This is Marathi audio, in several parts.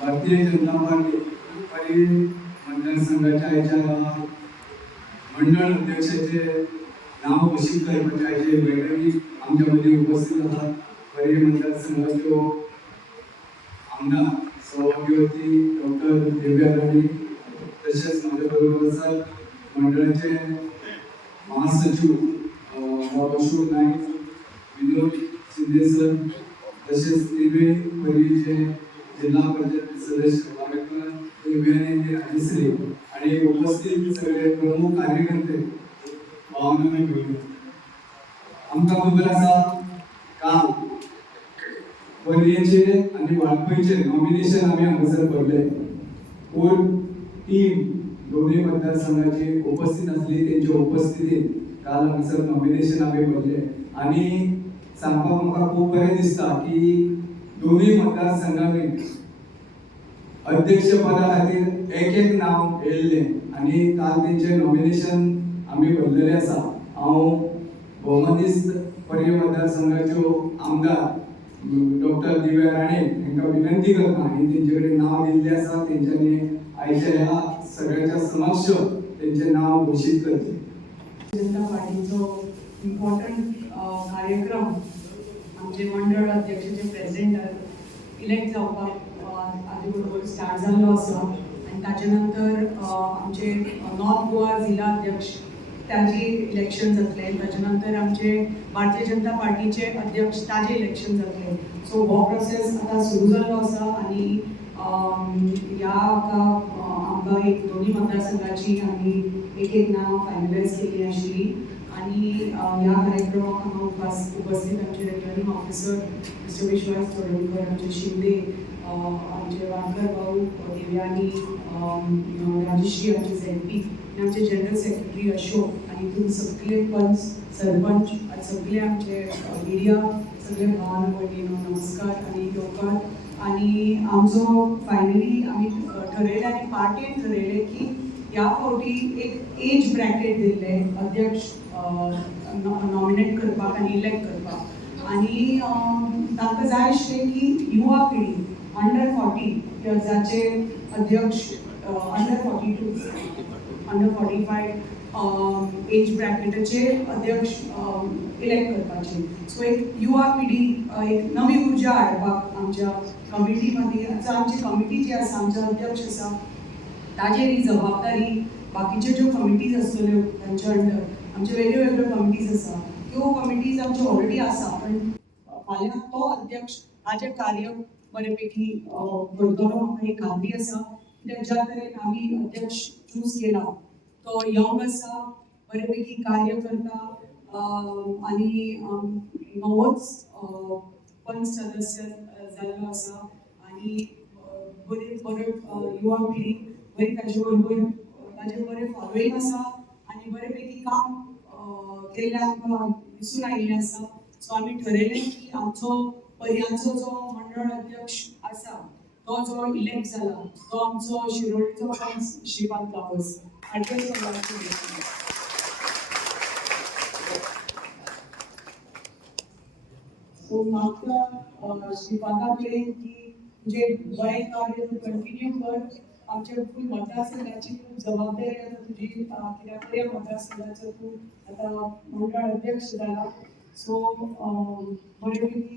भारतीय जनता पार्टी मतदारसंघाच्या ह्याच्या मंडळ अध्यक्षाचे नाव घोषित करपाच्या हाचे बैठकीत आमच्यामध्ये उपस्थित आहात. पर्याय मतदारसंघाच्यो आमदार सभापती डॉक्टर दिव्या राणी, तसेच माझ्या बरोबर आसात मंडळाचे महासचिव अशोक नाईक, विनोद शिंदे सर, तसेच दिवे परिचे जिल्हा परिषद सदस्य दिव्याने आणि उपस्थित सगळे प्रमुख कार्यकर्ते भावना घेऊन आमका खबर आसा काल पर्येचे आणि वाळपयचे नॉमिनेशन आम्ही हांगासर पडले. कोण टीम दोन्ही मतदारसंघाची उपस्थित असली त्यांच्या उपस्थितीत काल हांगासर नॉमिनेशन आम्ही पडले आणि सांगपाक म्हाका खूप बरें दिसता की दोन्ही मतदारसंघांनी अध्यक्ष पदा खातीर एक नाव येयल्ले आणि काल तेंचे नॉमिनेशन आम्ही भरलेले आसा. हांव भौमानिस्त पर्याय मतदारसंघाच्यो आमदार डॉक्टर दिव्या राणे हांकां विनंती करता आनी तेंचे कडेन नाव दिल्लें आसा तेंच्यांनी आयच्या ह्या सगळ्याच्या समक्ष तेंचें नाव घोषित करचे. जनता पार्टीचो इम्पॉर्टंट कार्यक्रम आमचे मंडळ अध्यक्षाचे प्रेसिडेंट इलेक्ट जावपाक आदी बरोबर स्टार्ट जाल्लो आसा आनी ताचे नंतर आमचे नॉर्थ गोवा जिल्हा अध्यक्ष ताजे इलेक्शन जातले. ताचे नंतर आमचे भारतीय जनता पार्टीचे अध्यक्ष ताजे इलेक्शन जातले. सो हो प्रोसेस आता सुरू जाल्लो आसा आनी ह्या आमकां एक दोन्ही मतदारसंघाची आमी एक नांव फायनलायज केल्ली आशिल्ली आनी ह्या कार्यक्रमाक हांगा उपस्थित आमचे रिटर्निंग ऑफिसर मिस्टर विश्वास चोडणकर, आमचे शिंदे, आमचे वांकर भाऊ दिव्यानी, राजश्री आमचे झेडपी, आमचे जनरल सेक्रेटरी अशोक आनी तुम्ही सगळे पंच सरपंच सगळे आमचे मिडिया सगळे भावांनो भयणींनो नमस्कार आनी येवकार. आनी आमचो फायनली आमी ठरयलें आनी पार्टीन ठरयलें की ह्या फावटी एक एज ब्रॅकेट दिल्ले अध्यक्ष नॉमिनेट करपाक आनी इलेक्ट करपाक आनी तांकां जाय आशिल्लें की युवा पिढी अंडर 40 इयर्साचे अध्यक्ष अंडर 42 अंडर 45 एज ब्रॅकेटाचे अध्यक्ष इलेक्ट करपाचे. सो एक युवा पिढी एक नवी उर्जा हाडपाक आमच्या कमिटी मध्ये आमची कमिटी जी आसा आमचो अध्यक्ष आसा ताजेर ही जबाबदारी बाकीचे ज्यो कमिटीज आसतल्यो तांच्या अंडर आमचे वेगळ्यो वेगळ्यो कमिटीज आसा त्यो कमिटीज आमचे ऑलरेडी आसा पण फाल्यां तो अध्यक्ष ताजें कार्य बरेपैकी करतलो म्हाका ही खात्री आसा. कित्याक ज्या तरेन आमी अध्यक्ष चूज केला तो यंग आसा, बरेपैकी कार्य करता आनी नवोच पंच सदस्य जाल्लो आसा आनी बरे युवा पिढी बरी ताजे बरोबर ताजें बरें फॉलोईंग आसा आनी बरेपैकी काम केल्लें आमकां दिसून आयिल्लें आसा. सो आमी ठरयलें की आमचो पर्यांचो जो मंडळ अध्यक्ष आसा तो जो इलेक्ट जाला तो आमचो शिरोडेचो पंच श्रीपाद गांवस. सो म्हाका श्रीपादा कडेन की तुजें बरें कार्य तूं कंटिन्यू कर. आमच्या फूल मतदारसंघाची खूब जबाबदारी आसा तुजी कित्याक त्या मतदारसंघाचो तूं आतां मंडळ अध्यक्ष जाला. सो बरेपैकी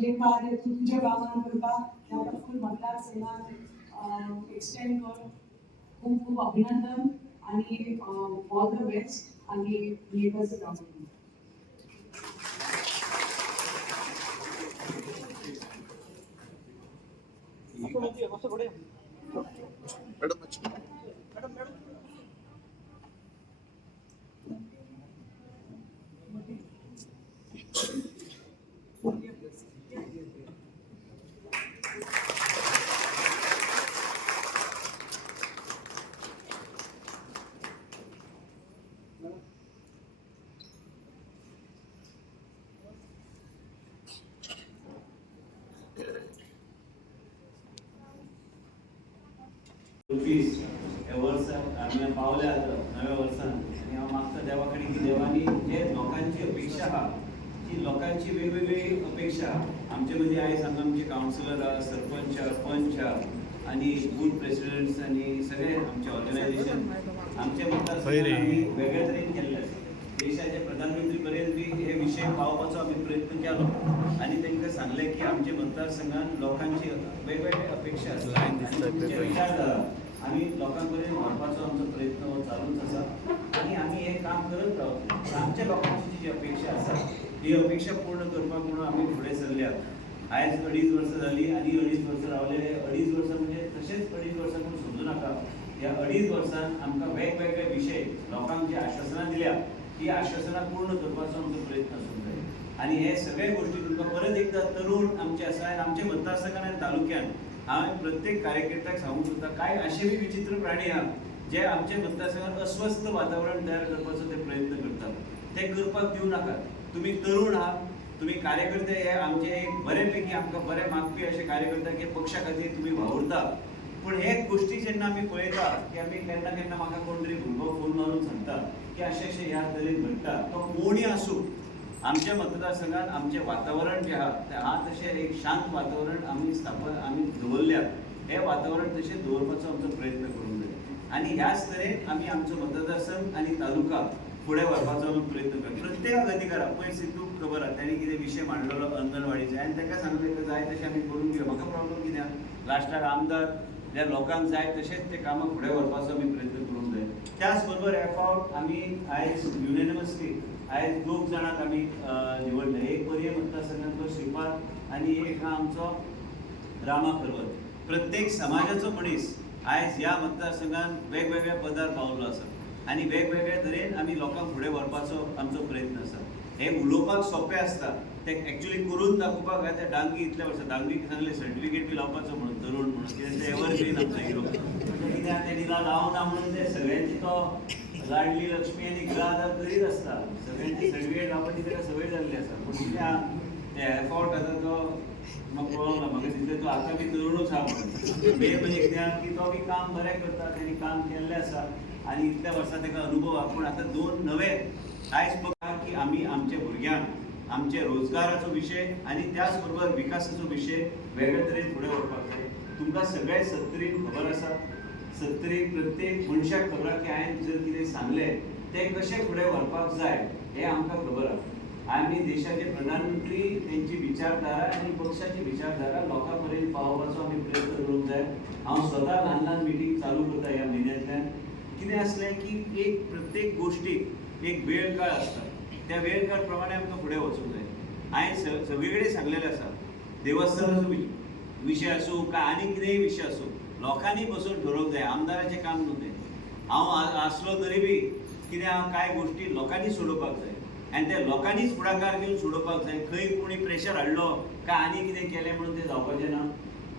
जे कार्य तूं तुज्या गांवांत करता तें आतां फूल मतदारसंघात एक्सटेंड कर. खूब खूब अभिनंदन आनी ऑल द बेस्ट आनी येवपाचो जावं. ह्या वर्साक आमी पावले आतां नव्या वर्सान आनी हांव मागता देवा कडेन की देवानी जे लोकांची अपेक्षा आहा ती लोकांची वेगवेगळी अपेक्षा आमचे मदीं आयज हांगा आमचे कावन्सिलर आहा, सरपंच आहा, पंच आहा आनी बूथ प्रेसिडेंट्स आनी सगळे आमचे ऑर्गनायझेशन आमच्या मतदारसंघात आमी वेगळ्या तरेन केल्ले आसा. देशाचे प्रधानमंत्री पर्यंत बी हे विशय पावपाचो आमी प्रयत्न केलो आनी तांकां सांगलें की आमच्या मतदारसंघात लोकांची वेगवेगळे अपेक्षा आसता आनी तुमचे विचारधारा आमी लोकां पर्यंत व्हरपाचो आमचो प्रयत्न हो चालूच आसा आनी आमी हें काम करत रावतले. आमच्या लोकांची जी अपेक्षा आसा ही अपेक्षा पूर्ण करपाक म्हणून आमी फुडें सरल्यात. आयज 2.5 वर्सां जालीं आनी 2.5 वर्सां रावलेले. 2.5 वर्सां म्हणजे तशेंच 2.5 वर्सां पूण समजू नाका. ह्या 2.5 वर्सांत आमकां वेगवेगळे विशय लोकांक जी आश्वासनां दिल्या ती आश्वासनां पूर्ण करपाचो आमचो प्रयत्न आसूंक जाय. आनी हे सगळे गोश्टी तुमकां परत एकदां तरुण आमचे आसा आनी आमच्या मतदारसंघान आनी तालुक्यान हांव प्रत्येक कार्यकर्त्याक सांगूंक सोदता कांय अशे बी विचित्र प्राणी आहा जे आमच्या मतदारसंघात अस्वस्थ वातावरण तयार करपाचो ते प्रयत्न करतात. ते करपाक दिवं नाकात. तुमी तरुण आहात, तुम्ही कार्यकर्ते हे आमचे एक बऱ्यापैकी आमकां बरे मागपी असे कार्यकर्ते की पक्षा खातीर तुमी वावुरता. पूण हे गोश्टी जेन्ना आमी पळयता की आमी केन्ना केन्ना म्हाका कोण तरी भुरगो फोन मारून सांगता की अशें ह्या तरेन घडटा. तो कोणी आसूं आमच्या मतदारसंघात आमचें वातावरण जें आहा तें आहा तशें एक शांत वातावरण आमी दवरल्यात. हें वातावरण तशें दवरपाचो आमचो प्रयत्न करूंक जाय आनी ह्याच तरेन आमी आमचो मतदारसंघ आनी तालुका फुडें व्हरपाचो आमी प्रयत्न करता. प्रत्येक अधिकाराक पयर सिद्धूक खबर आहा ताणी कितें विशय मांडलेलो अंगणवाडीचे आनी ताका सांगलें जाय तशें आमी करून घेवया. म्हाका प्रॉब्लम कित्याक लास्टाक आमदार ज्या लोकांक जाय तशेंच ते कामां फुडें व्हरपाचो आमी प्रयत्न करूंक जाय. त्याच बरोबर ह्या फावट आमी आयज युनेनिमसली आयज 2 जाणांक आमी निवडले. एक पर्ये मतदारसंघांतलो श्रीपाद आनी एक हा आमचो रामा पर्वत. प्रत्येक समाजाचो मनीस आयज ह्या मतदारसंघात वेगवेगळ्या पदार पावलो आसा आनी वेगवेगळ्या तरेन आमी लोकांक फुडें व्हरपाचो आमचो प्रयत्न आसा. हें उलोवपाक सोंपें आसता, तें एक्चुअली करून दाखोवपाक जाय. तें डांगी इतल्या वर्सां डांगीक सांगलें सर्टिफिकेट बी लावपाचो म्हणून तरुण म्हणून कित्याक ते एवरग्रीन आमचो हिरो कित्याक तेणी लावना म्हणून ते सगळ्यांची तो लाडली लक्ष्मी आनी गृह आधार करीत आसता. सगळ्यांची सर्टिफिकेट लावपाची ताका संवय जाल्ली आसा. पूण कित्याक ते एफॉर्ट आसा तो म्हाका कळोंक ना. म्हाका दिसलें तो आतां बी तरुणूच आहा म्हणून. मेन म्हणजे कित्याक की तो बी काम बरें करता, तेणी काम केल्लें आसा आनी इतल्या वर्सां ताका अनुभव आहा. पूण आतां 2 नवे आयज बघा की आमी आमच्या भुरग्यांक आमचे रोजगाराचो विशय आनी त्याच बरोबर विकासाचो विशय वेगळे तरेन फुडें व्हरपाक जाय. तुमकां सगळे 70 खबर आसा. 70 प्रत्येक मनशाक खबर आहा की हांवें जर कितें सांगलें तें कशें फुडें व्हरपाक जाय हें आमकां खबर आहा. आमी देशाचे प्रधानमंत्री तेंची विचारधारा आनी पक्षाची विचारधारा लोकां पर्यंत पावोवपाचो आमी प्रयत्न करूंक जाय. हांव स्वता ल्हान ल्हान मिटींग चालू करता ह्या म्हयन्यांतल्यान. कितें आसलें की एक प्रत्येक गोश्टीक एक वेळ काळ आसता. त्या वेळ काळ प्रमाणे आमकां फुडें वचूंक जाय. हांवें सगळे कडेन सांगलेलें आसा. देवस्थानाचो विशय आसूं काय आनी कितेंय विशय आसूं लोकांनी बसून ठरोवंक जाय. आमदाराचें काम न्हू तें. हांव आसलो तरी बी कितें हांव कांय गोश्टी लोकांनी सोडोवपाक जाय आनी ते लोकांनीच फुडाकार घेवन सोडोवपाक जाय. खंय कोणी प्रेशर हाडलो काय आनी कितें केलें म्हणून तें जावपाचें ना.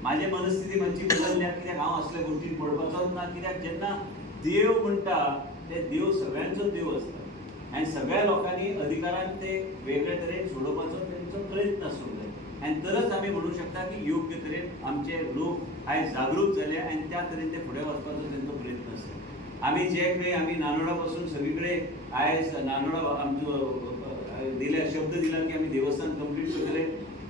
म्हाजी मनस्थिती मातशी बदलल्या कित्याक हांव असल्या गोश्टीन पडपाचोच ना. कित्याक जेन्ना देव म्हणटा ते देव सगळ्यांचो देव आसता आनी सगळ्या लोकांनी अधिकारान ते वेगळे तरेन सोडोवपाचो तेंचो प्रयत्न आसूंक जाय. आनी तरच आमी म्हणूंक शकता की योग्य तरेन आमचे लोक आयज जागृत जाले आनी त्या तरेन ते फुडें वचपाचो तेंचो प्रयत्न आसा. आमी जे खंय आमी नानोडा पासून सगळे कडेन आयज नानोडा आमचो दिल्या शब्द दिला की आमी देवस्थान कंप्लीट करतले.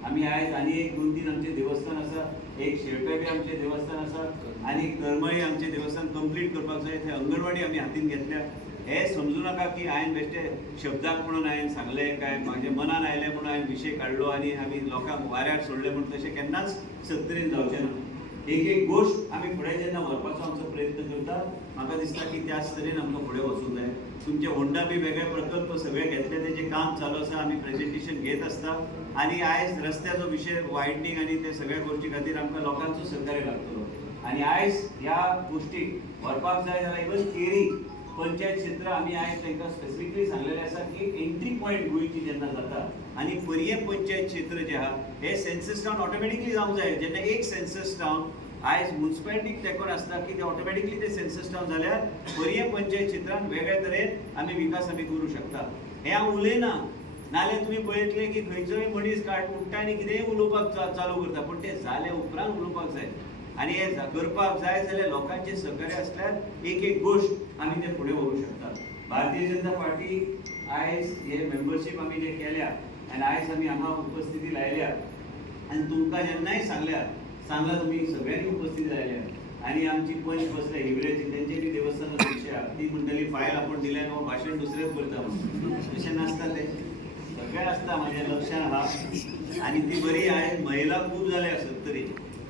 आमी आयज आनी एक 2-3 आमचे देवस्थान आसा. एक शेळपे बी आमचे देवस्थान आसा आनी करमळी आमचे देवस्थान कंप्लीट करपाक जाय. थंय अंगणवाडी आमी हातीन घेतल्या. हे समजू नाका की हांवें बेश्टे शब्दाक म्हणून हांवें सांगलें काय म्हाजे मनान आयलें म्हणून हांवें विशय काडलो आनी आमी लोकांक वाऱ्यार सोडलें म्हणून तशें केन्नाच सत्तरेन जावचें ना. एक एक गोश्ट आमी फुडें जेन्ना व्हरपाचो आमचो प्रयत्न करता म्हाका दिसता की त्याच तरेन आमकां फुडें वचूंक जाय. तुमचे होंडा बी वेगळे प्रकल्प सगळे घेतले तेजें काम चालू आसा. आमी प्रेजेंटेशन घेत आसता आनी आयज रस्त्याचो विशय वायडनींग आनी ते सगळ्या गोश्टी खातीर आमकां लोकांचो सहकार्य लागतलो. आनी आयज ह्या गोश्टीक व्हरपाक जाय जाल्यार इवन केरी पंचायत क्षेत्र आमी आयज तांकां स्पेसिफिकली सांगलेलें आसा की एंट्री पॉयंट गोंयची जेन्ना जाता आनी पर्ये पंचायत क्षेत्र जे आहा हे सेन्सस टावन ऑटोमॅटिकली जावंक जाय. जेन्ना एक सेन्सस टावन आयज म्युन्सिपालिटीक तेंकोन आसता की ते ऑटोमॅटिकली ते सेन्सस टावन जाल्यार पर्ये पंचायत क्षेत्रांत वेगळे तरेन आमी विकास आमी करूं शकता. हें हांव उलयना नाल्यार तुमी पळयतले की खंयचोय मनीस उठ्ठा आनी कितेंय उलोवपाक चालू करता. पूण तें जाले उपरांत उलोवपाक जाय आनी हे करपाक जाय जाल्यार लोकांचें सहकार्य आसल्यार एक एक गोश्ट आमी ते फुडें व्हरूंक शकतात. भारतीय जनता पार्टी आयज हे मेंबरशीप आमी जे केल्या आनी आयज आमी हांगा उपस्थिती लायल्या आणि तुमकां जेन्नाय सांगला तुम्ही सगळ्यांनी उपस्थित राहिल्या आणि आमची पंच बसले हिवरेची त्यांचे बी देवस्थान अध्यक्षा ती म्हणटली फायल आपण दिल्या किंवा भाषण दुसरेच करता म्हणून तशें नासता ते सगळें आसता म्हाज्या लक्षान हा आणि ती बरी आहे. महिला खूप झाल्या असत तरी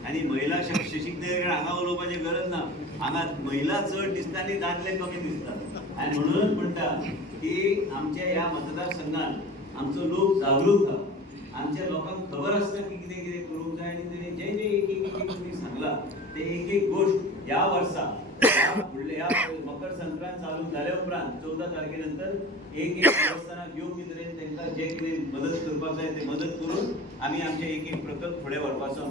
आणि महिला सशक्तीकरण हांगा उलोवपाची गरज ना. हांगा महिला चड दिसता आणि दादले कमी दिसतात आणि म्हणूनच म्हणटा की आमच्या ह्या मतदारसंघात आमचो लोक जागृत हा. आमच्या लोकांक खबर आसता की कितें कितें करूंक जाय आणि तेणे जे जे एक एक तुम्ही सांगला ते एक एक गोष्ट ह्या वर्सा ह्या मकर संक्रांत चालू झाल्या उपरांत 14 तारखेनंतर एक एक देवस्थानाक योग्य तरेन तांकां जे कितें मदत करपाक जाय ते मदत करून आमी आमचे एक एक प्रकल्प फुडें व्हरपाचो